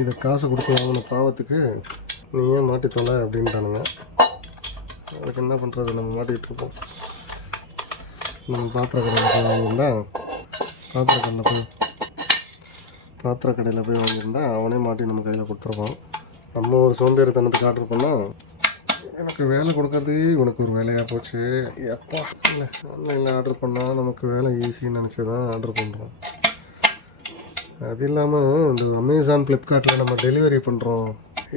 இதை காசு கொடுத்து வாங்கின பாவத்துக்கு நீ ஏன் மாட்டி தொலை அப்படின்ட்டானுங்க. அதுக்கு என்ன பண்ணுறது, நம்ம மாட்டிக்கிட்டு இருப்போம். நம்ம பாத்திர கடையில் போய் வாங்கியிருந்தா பாத்திர கடையில் போய் வாங்கியிருந்தா அவனே மாட்டி நம்ம கையில் கொடுத்துருப்பான். நம்ம ஒரு சோம்பேறித்தனத்துக்கு ஆர்டர் பண்ணால் எனக்கு வேலை கொடுக்கறதே உனக்கு ஒரு வேலையாக போச்சு. எப்பா இல்லை ஆன்லைனில் ஆர்டர் பண்ணால் நமக்கு வேலை ஈஸின்னு நினச்சி தான் ஆர்டர் பண்ணுறோம். அது இல்லாமல் இந்த அமேசான் ஃப்ளிப்கார்ட்டில் நம்ம டெலிவரி பண்ணுறோம்.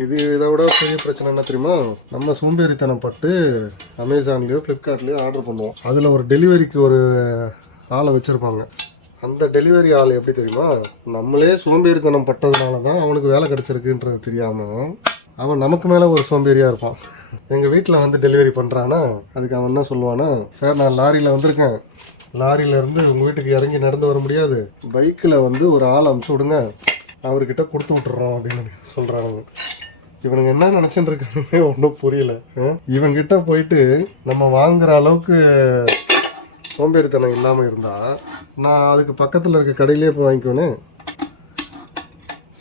இதை விட பெரிய பிரச்சனை என்ன தெரியுமா, நம்ம சோம்பேறித்தனம் பட்டு அமேசான்லேயோ ஃப்ளிப்கார்ட்லேயோ ஆர்டர் பண்ணுவோம். அதில் ஒரு டெலிவரிக்கு ஒரு ஆளை வச்சுருப்பாங்க. அந்த டெலிவரி ஆள் எப்படி தெரியுமா, நம்மளே சோம்பேறித்தனம் பட்டதுனால தான் அவனுக்கு வேலை கிடச்சிருக்குன்றது தெரியாமல் அவன் நமக்கு மேலே ஒரு சோம்பேறியாக இருப்பான். எங்கள் வீட்டில் வந்து டெலிவரி பண்ணுறான்னா அதுக்கு அவன் என்ன சொல்லுவானா, சார் நான் லாரியில் வந்திருக்கேன், லாரியிலேருந்து உங்கள் வீட்டுக்கு இறங்கி நடந்து வர முடியாது, பைக்கில் வந்து ஒரு ஆள் அனுப்பிச்சி விடுங்க, அவர்கிட்ட கொடுத்து விட்டுறோம் அப்படின்னு சொல்கிறானுங்க. இவனுங்க என்ன நினச்சிட்டு இருக்கானுங்க ஒன்றும் புரியல. இவங்கிட்ட போயிட்டு நம்ம வாங்குகிற அளவுக்கு சோம்பேறித்தனம் இல்லாமல் இருந்தால் நான் அதுக்கு பக்கத்தில் இருக்க கடையிலே போய் வாங்கிக்குவேனே.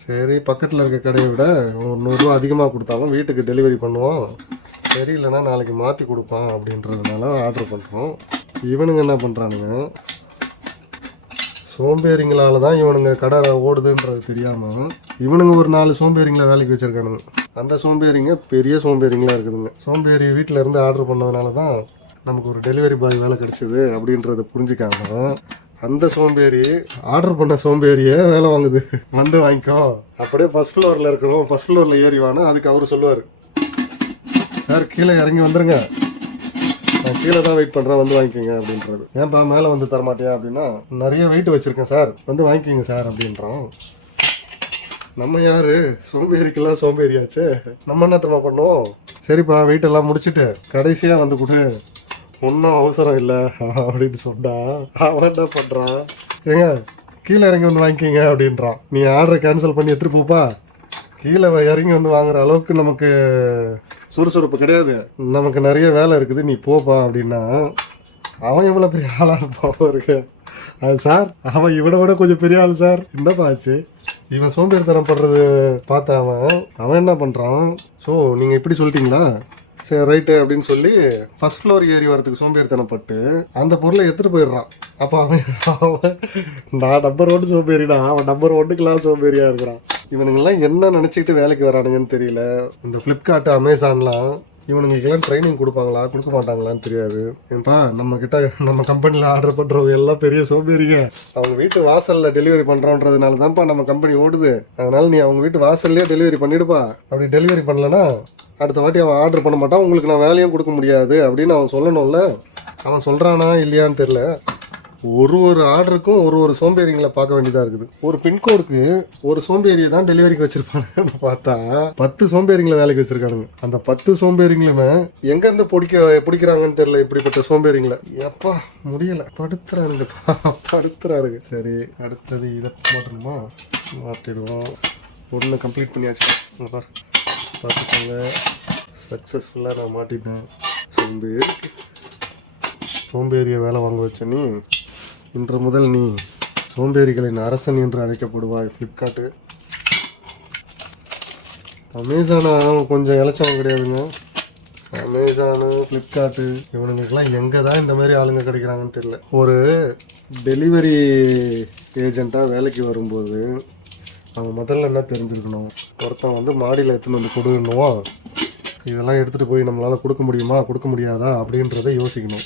சரி, பக்கத்தில் இருக்க கடையை விட ஒரு 100 ரூபா அதிகமாக கொடுத்தாலும் வீட்டுக்கு டெலிவரி பண்ணுவோம், சரி இல்லைனா நாளைக்கு மாற்றி கொடுப்பான் அப்படின்றதுனால ஆர்டர் பண்ணுறோம். இவனுங்க என்ன பண்ணுறானுங்க, சோம்பேறிங்களால் தான் இவனுங்க கடை ஓடுதுன்றது தெரியாமல் இவனுங்க ஒரு 4 சோம்பேறிங்களை வேலைக்கு வச்சுருக்கானுங்க. அந்த சோம்பேறிங்க பெரிய சோம்பேறிங்களாக இருக்குதுங்க. சோம்பேறி வீட்டில் இருந்து ஆர்டர் பண்ணதுனால தான் நமக்கு ஒரு டெலிவரி பாய் வேலை கிடச்சிது அப்படின்றத புரிஞ்சுக்காம அந்த சோம்பேறி ஆர்டர் பண்ண சோம்பேறியே வேலை வாங்குது. வந்து வாங்கிக்கோ, அப்படியே ஃபஸ்ட் ஃப்ளோரில் இருக்கிறோம், ஃபஸ்ட் ஃப்ளோரில் ஏறிவானா அதுக்கு அவர் சொல்லுவார், சார் கீழே இறங்கி வந்துடுங்க, நான் கீழே தான் வெயிட் பண்ணுறேன், வந்து வாங்கிக்கோங்க அப்படின்றது. ஏன்ப்பா மேலே வந்து தரமாட்டியா அப்படின்னா, நிறைய வெயிட் வச்சுருக்கேன் சார், வந்து வாங்கிக்கிங்க சார் அப்படின்றான். நம்ம யார் சோம்பேறிக்கெல்லாம் சோம்பேறியாச்சு, நம்ம என்ன தரமா பண்ணோம், சரிப்பா வெயிட்டெல்லாம் முடிச்சுட்டு கடைசியாக வந்து கொடு, ஒன்றும் அவசரம் இல்லை அப்படின்னு சொன்னா அவன் என்ன பண்ணுறான், ஏங்க கீழே இறங்கி வந்து வாங்கிக்கிங்க அப்படின்றான். நீ ஆர்டரை கேன்சல் பண்ணி எடுத்துகிட்டு போப்பா, கீழே இறங்கி வந்து வாங்குற அளவுக்கு நமக்கு சுறுசுறுப்பு கிடையாது, நமக்கு நிறைய வேலை இருக்குது, நீ போப்பா அப்படின்னா அவன் எவ்வளோ பெரிய ஆளாக இருப்பான் இருக்கு. அது சார் அவன் இவனை விட கொஞ்சம் பெரிய ஆள் சார், என்னப்பா ஆச்சு, இவன் சோம்பேறித்தனம் பண்ணுறது பார்த்த அவன் என்ன பண்ணுறான், ஸோ நீங்கள் இப்படி சொல்லிட்டீங்களா, சரி ரைட்டு அப்படின்னு சொல்லி ஃபஸ்ட் ஃப்ளோர் ஏறி வரதுக்கு சோம்பேறித்தனப்பட்டு அந்த பொருளை எடுத்துகிட்டு போயிடுறான். அப்போ அவன் நான் நம்பர் 1 சோம்பேறிடா, அவன் நம்பர் 1க்குலாம் சோம்பேறியாக இருக்கிறான். இவனுங்கெல்லாம் என்ன நினச்சிக்கிட்டு வேலைக்கு வரானுங்கன்னு தெரியல. இந்த ஃப்ளிப்கார்ட்டு அமேசான்லாம் இவனுங்களுக்கெல்லாம் ட்ரைனிங் கொடுப்பாங்களா கொடுக்க மாட்டாங்களான்னு தெரியாது. ஏன்பா நம்ம கம்பெனியில் ஆர்டர் பண்ணுறவங்க எல்லாம் பெரிய சோம்பேறிங்க, அவங்க வீட்டு வாசலில் டெலிவரி பண்ணுறோன்றதுனால தான்ப்பா நம்ம கம்பெனி ஓடுது, அதனால் நீ அவங்க வீட்டு வாசல்லையே டெலிவரி பண்ணிவிடுப்பா, அப்படி டெலிவரி பண்ணலன்னா அடுத்த வாட்டி அவன் ஆர்டர் பண்ண மாட்டான், உங்களுக்கு நான் வேலையும் கொடுக்க முடியாது அப்படின்னு அவன் சொல்லணும்ல. அவன் சொல்கிறானா இல்லையான்னு தெரில. ஒரு ஆர்டருக்கும் ஒரு சோம்பேறிங்களை பார்க்க வேண்டியதாக இருக்குது. ஒரு பின்கோடுக்கு ஒரு சோம்பேறியை தான் டெலிவரிக்கு வச்சுருப்பானுன்னு பார்த்தா 10 சோம்பேறிங்களை வேலைக்கு வச்சுருக்கானுங்க. அந்த 10 சோம்பேறிங்களுமே எங்கேருந்து பிடிக்கிறாங்கன்னு தெரில. இப்படிப்பட்ட சோம்பேறிங்களை எப்பா முடியலை, படுத்துறாருங்க. சரி அடுத்தது இதை மாட்டணுமா, மாட்டிடுவோம். ஒன்று கம்ப்ளீட் பண்ணியாச்சு, பார்த்துக்கோங்க. சக்ஸஸ்ஃபுல்லாக நான் மாட்டிட்டேன். சோம்பேறியை வேலை வாங்க வச்ச நீ இன்று முதல் நீ சோம்பேறிகளின் அரசன் என்று அழைக்கப்படுவாய். ஃப்ளிப்கார்ட்டு அமேசானை கொஞ்சம் இழைச்சவங்க கிடையாதுங்க. அமேசானு ஃப்ளிப்கார்ட்டு இவனுங்களுக்கெல்லாம் எங்கே தான் இந்த மாதிரி ஆளுங்க கிடைக்கிறாங்கன்னு தெரியல. ஒரு டெலிவரி ஏஜெண்ட்டாக வேலைக்கு வரும்போது அவன் முதல்ல என்ன தெரிஞ்சுருக்கணும், ஒருத்தன் வந்து மாடியில் எடுத்துன்னு வந்து கொடுக்கணுவா, இதெல்லாம் எடுத்துகிட்டு போய் நம்மளால் கொடுக்க முடியுமா கொடுக்க முடியாதா அப்படின்றத யோசிக்கணும்.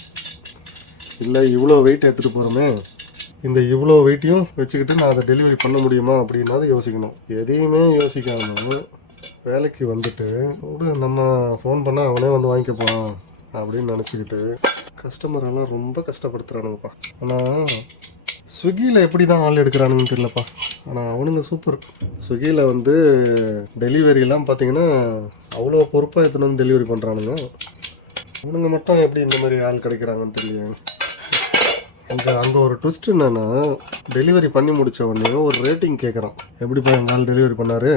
இல்லை இவ்வளோ வெயிட் எடுத்துகிட்டு போகிறோமே, இந்த இவ்வளோ வெயிட்டையும் வச்சுக்கிட்டு நான் அதை டெலிவரி பண்ண முடியுமா அப்படின்னாவது யோசிக்கணும். எதையுமே யோசிக்காமல் வேலைக்கு வந்துட்டு நம்ம ஃபோன் பண்ணால் அவனே வந்து வாங்கிக்க போகிறான் அப்படின்னு நினச்சிக்கிட்டு கஸ்டமரெல்லாம் ரொம்ப கஷ்டப்படுத்துகிறானுங்கப்பா. ஆனால் ஸ்விக்கியில் எப்படி தான் ஆள் எடுக்கிறானுங்கன்னு தெரியலப்பா. ஆனால் அவனுங்க சூப்பர். ஸ்விக்கியில் வந்து டெலிவரியெல்லாம் பார்த்தீங்கன்னா அவ்வளோ பொறுப்பாக எடுத்துன்னு வந்து டெலிவரி பண்ணுறானுங்க. அவனுங்க மட்டும் எப்படி இந்த மாதிரி ஆள் கிடைக்கிறாங்கன்னு தெரியல. அங்கே ஒரு ட்விஸ்ட் என்னென்னா, டெலிவரி பண்ணி முடித்த உடனே ஒரு ரேட்டிங் கேட்குறான். எப்படிப்பா எங்கள் ஆள் டெலிவரி பண்ணார்,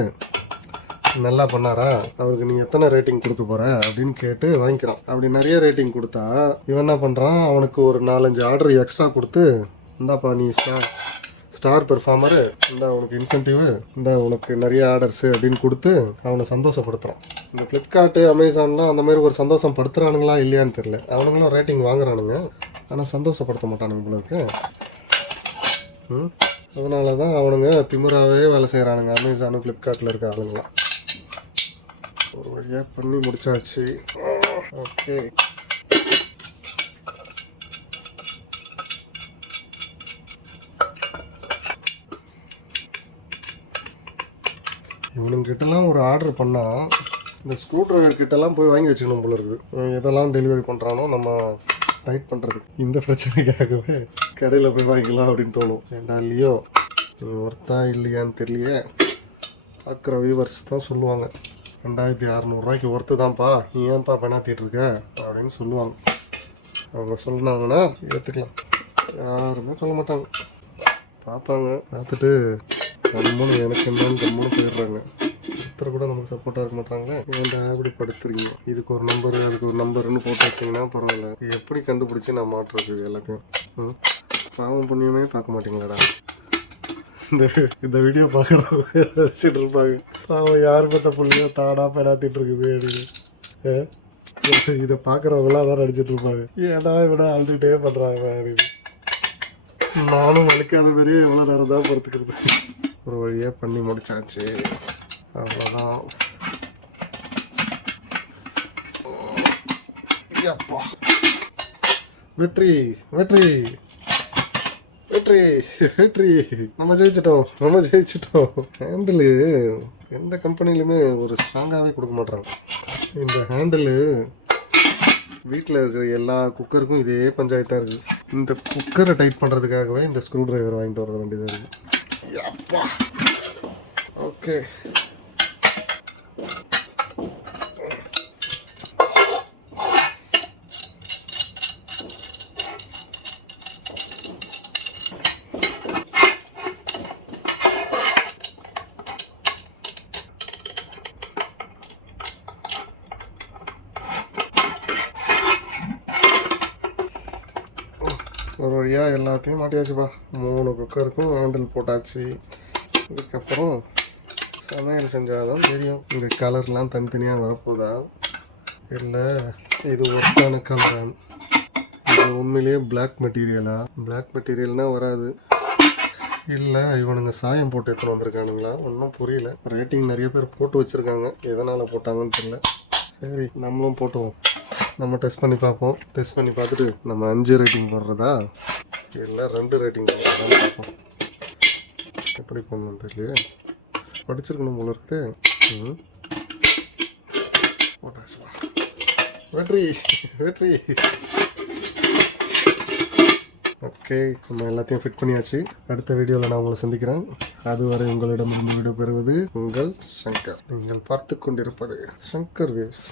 நல்லா பண்ணாரா, அவருக்கு நீ எத்தனை ரேட்டிங் கொடுக்க போகிற அப்படின்னு கேட்டு வாங்கிக்கிறான். அப்படி நிறைய ரேட்டிங் கொடுத்தா இவன் என்ன பண்ணுறான், அவனுக்கு ஒரு 4-5 ஆர்டர் எக்ஸ்ட்ரா கொடுத்து, இந்தாப்பா நீ ஸ்டார் பெர்ஃபார்மரு, இந்த உனக்கு இன்சென்டிவ், இந்த உனக்கு நிறைய ஆர்டர்ஸு அப்படின்னு கொடுத்து அவனை சந்தோஷப்படுத்துகிறான். இந்த ஃப்ளிப்கார்ட்டு அமேசான்லாம் அந்த மாதிரி ஒரு சந்தோஷம் படுத்துறானுங்களா இல்லையான்னு தெரியல. அவனுங்களும் ரேட்டிங் வாங்குறானுங்க, ஆனால் சந்தோஷப்படுத்த மாட்டானுங்க போல இருக்கு. அதனால தான் அவனுங்க திமிராகவே வேலை செய்கிறானுங்க அமேசானு ஃப்ளிப்கார்ட்டில் இருக்க ஆளுங்களாம். ஒரு வழியாக பண்ணி முடிச்சாச்சு. ஓகே, இவனுங்கிட்டலாம் ஒரு ஆர்டர் பண்ணால் இந்த ஸ்க்ரூ ட்ரைவர் கிட்டலாம் போய் வாங்கி வச்சுக்கணும் போல இருக்குது. எதெல்லாம் டெலிவரி பண்ணுறானோ நம்ம டைட் பண்ணுறதுக்கு. இந்த பிரச்சனைக்காகவே கடையில் போய் வாங்கிக்கலாம் அப்படின்னு தோணும். ஏண்டா இல்லையோ, நீ ஒர்த்தா இல்லையான்னு தெரியலையே. பார்க்குற வியூவர்ஸ் தான் சொல்லுவாங்க, 2600 ஒர்த்து தான்ப்பா, நீ ஏன்ப்பா பெணாத்திட்டு இருக்க அப்படின்னு சொல்லுவாங்க. அவங்க சொன்னாங்கன்னா ஏற்றுக்கலாம், யாருமே சொல்ல மாட்டாங்க. பார்ப்பாங்க, பார்த்துட்டு கம்முன்னு எனக்கு என்னன்னு கம்முன்னு போயிடுறாங்க. ஒருத்தர் கூட நமக்கு சப்போர்ட்டாக இருக்க மாட்டாங்களே. ஏன்டா இப்படி படுத்துறீங்க, இதுக்கு ஒரு நம்பரு அதுக்கு ஒரு நம்பருன்னு போட்டு வச்சிங்கன்னா பரவாயில்ல, எப்படி கண்டுபிடிச்சி நான் மாட்டுறது எல்லாத்தையும்? பாவம் புண்ணியமே பார்க்க மாட்டீங்களாடா. இந்த வீடியோ பார்க்குறவங்க வச்சுட்டு இருப்பாங்க, பாவம் யார் பார்த்த புள்ளியோ தாடா பெடாத்திட்டு இருக்குது அப்படின்னு. இதை பார்க்குறவங்களாம் அதான் நடிச்சிட்டு இருப்பாங்க, ஏடா இவடா அழுதுகிட்டே பண்ணுறாங்க அப்படின்னு. நானும் வலிக்காத மாதிரியே எவ்வளோ நேரம் தான் பொறுத்துக்கிறது. ஒரு வழியாக பண்ணி முடிச்சாச்சு, அவ்வளோதான். வெற்றி வெற்றி வெற்றி வெற்றி, நம்ம ஜெயிச்சிட்டோம். ஹேண்டிலு எந்த கம்பெனிலுமே ஒரு ஸ்ட்ராங்காகவே கொடுக்க மாட்டாங்க. இந்த ஹேண்டிலு வீட்டில் இருக்கிற எல்லா குக்கருக்கும் இதே பஞ்சாயத்தாக இருக்குது. இந்த குக்கரை டைட் பண்ணுறதுக்காகவே இந்த ஸ்க்ரூ ட்ரைவர் வாங்கிட்டு வர வேண்டியதாக இருக்குது. ஓகே, ஒரு வழியாக எல்லாத்தையும் மாட்டியாச்சுப்பா. 3 குக்கருக்கும் ஹேண்டில் போட்டாச்சு. இதுக்கப்புறம் சமையல் செஞ்சால் தான் தெரியும் இந்த கலர்லாம் தனித்தனியாக வரப்போதா இல்லை இது ஒர்க்கான கலரான். இது உண்மையிலேயே பிளாக் மெட்டீரியல்னால் வராது, இல்லை இவனுங்க சாயம் போட்டு எடுத்துன்னு வந்திருக்கானுங்களா ஒன்றும் புரியல. ரேட்டிங் நிறைய பேர் போட்டு வச்சுருக்காங்க, எதனால் போட்டாங்கன்னு தெரியல. சரி, நம்மளும் போட்டுவோம், நம்ம டெஸ்ட் பண்ணி பார்ப்போம். டெஸ்ட் பண்ணி பார்த்துட்டு நம்ம 5 ரேட்டிங் போடுறதா இல்லை 2 ரேட்டிங் போடுறதான்னு பார்ப்போம். எப்படி பண்ணணும் தெரியல, படிச்சிருக்கணும் போல இருக்கு. வெற்றி வெற்றி. ஓகே, நம்ம எல்லாத்தையும் ஃபிட் பண்ணியாச்சு. அடுத்த வீடியோவில் நான் உங்களை சந்திக்கிறேன். அதுவரை உங்களிடமிருந்து விடைபெறுவது உங்கள் சங்கர். நீங்கள் பார்த்து கொண்டிருப்பது சங்கர் வேவ்ஸ்.